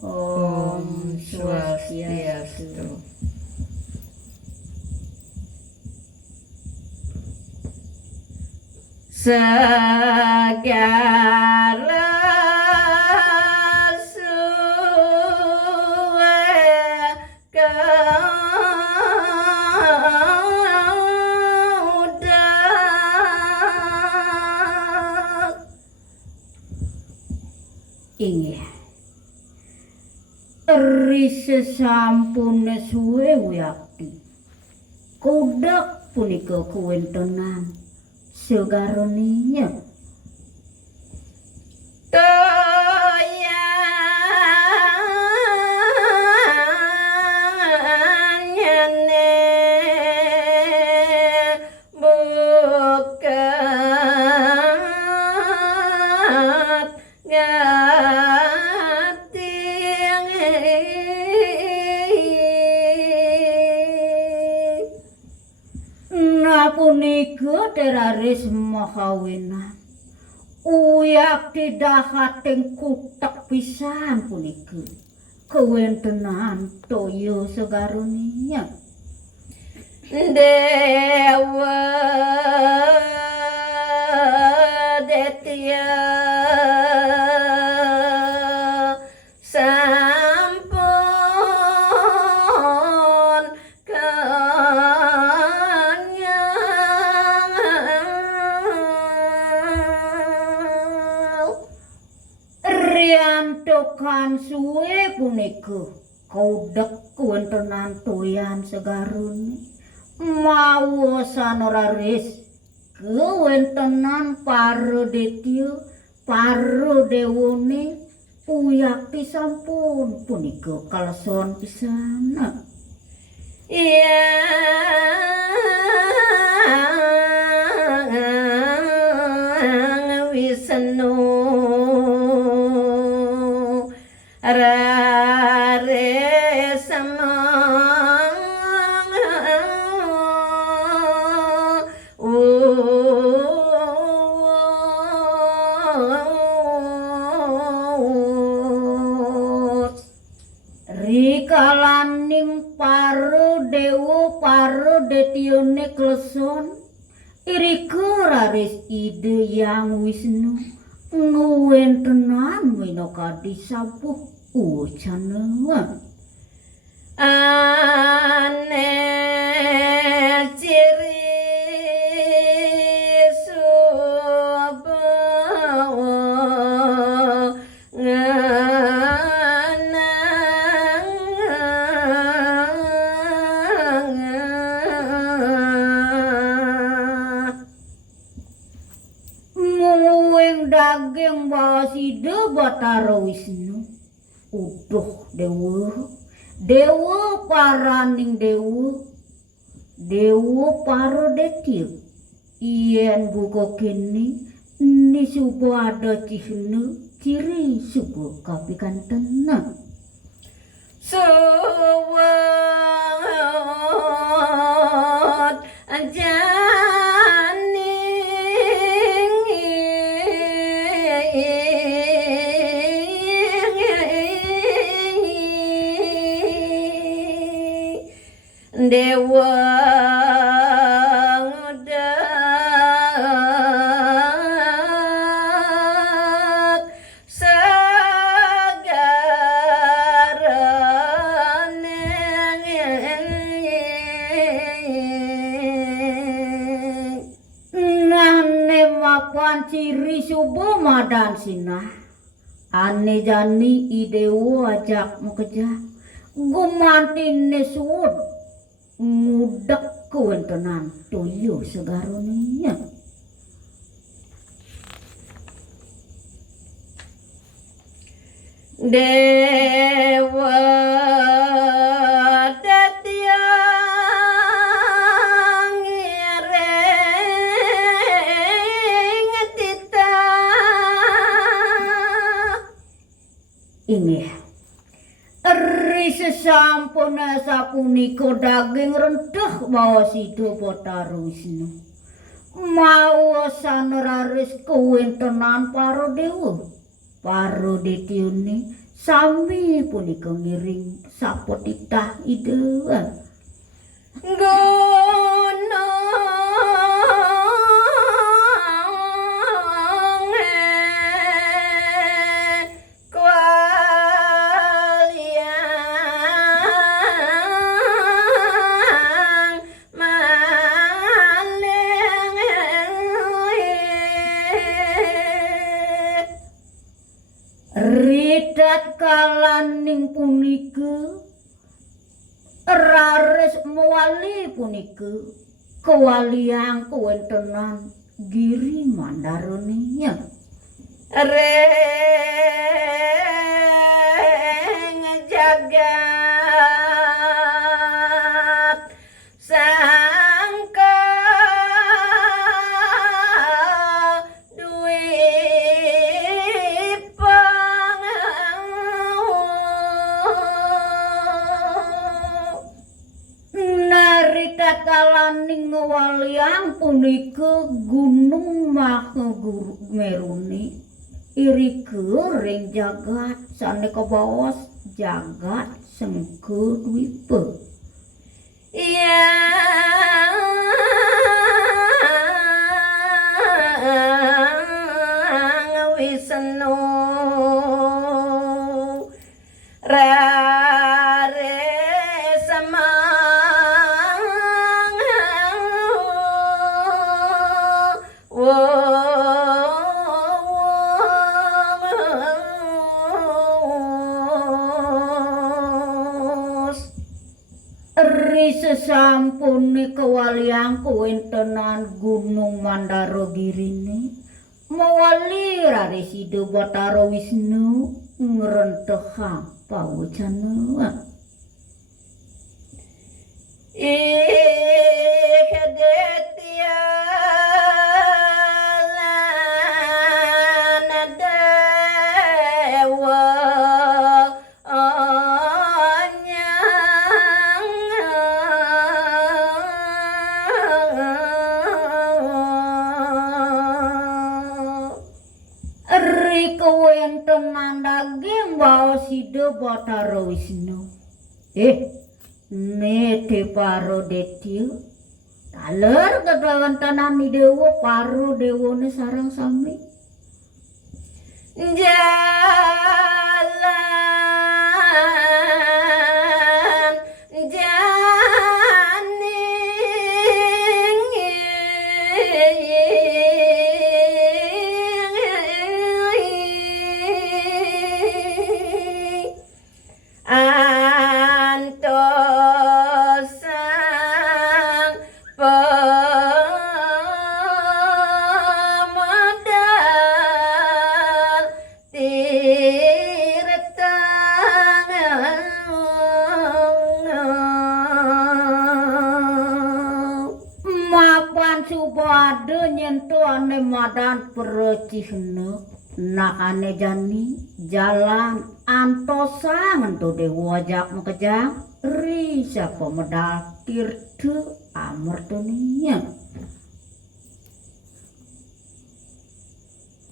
Om Swastiastu. Segala inggih risa sampune suwe wiyakti kodak punika kuwentenan segaroninya punika teraris mahawenan uyakti dahating kutak pisan punika kewentenan toyo segaroninya Dewa Detya kan suwe punika kodak kuwentenan toyan segaruni maosa nuraris kuwentenan paredetya paredewone uyakti sampun punika kaleson pisan iya Wisnu Rare samang rikalaning paru dewa paru detyone kleson irika raris ide yang Wisnu nguwentenan winokadi sapuh ucana ane ciri subawa muwing daging wasida Batara Wisnu uduh dewa paraning dewa paredetya yen buka kene ni suba ada cihna ciri suba kapikantena suwat Dewa ngudak segarane nane mapan ciri subuh madan sinah ane jani idewa ajak mukejak gumantine suud ngudak kuwentenan toyo segaroninya Dewa Detya ngiring tita ini risa sampuna sapunika daging rendah wasida Batara Wisnu maosa nuraris kuwentenan para dewa paredetyane sami punika ngiring sapotitah idewan ridat kalaning punika rares mewali punika kewaliang kewentenan Giri Mandaroninya reng jagat sangka kalaning waliang punika Gunung Mahameruni irike ring jagat saneka bawas jagat sengke dwipa ya Wisnu rare sama sesampune kewaliang kuwentenan Gunung Mandara Girine mewali Rare Sida Batara Wisnu ngrentehang pawucana kewentenan daging bawa Sida Batara Wisnu nete paro detya taler kedawantanan ni dewa paro dewane sarang sami jalan subade nyentuh ane madan percihna nakane jani jalan antosa ngentu dewa jak mekejang risa pemedal tirtu amertuninya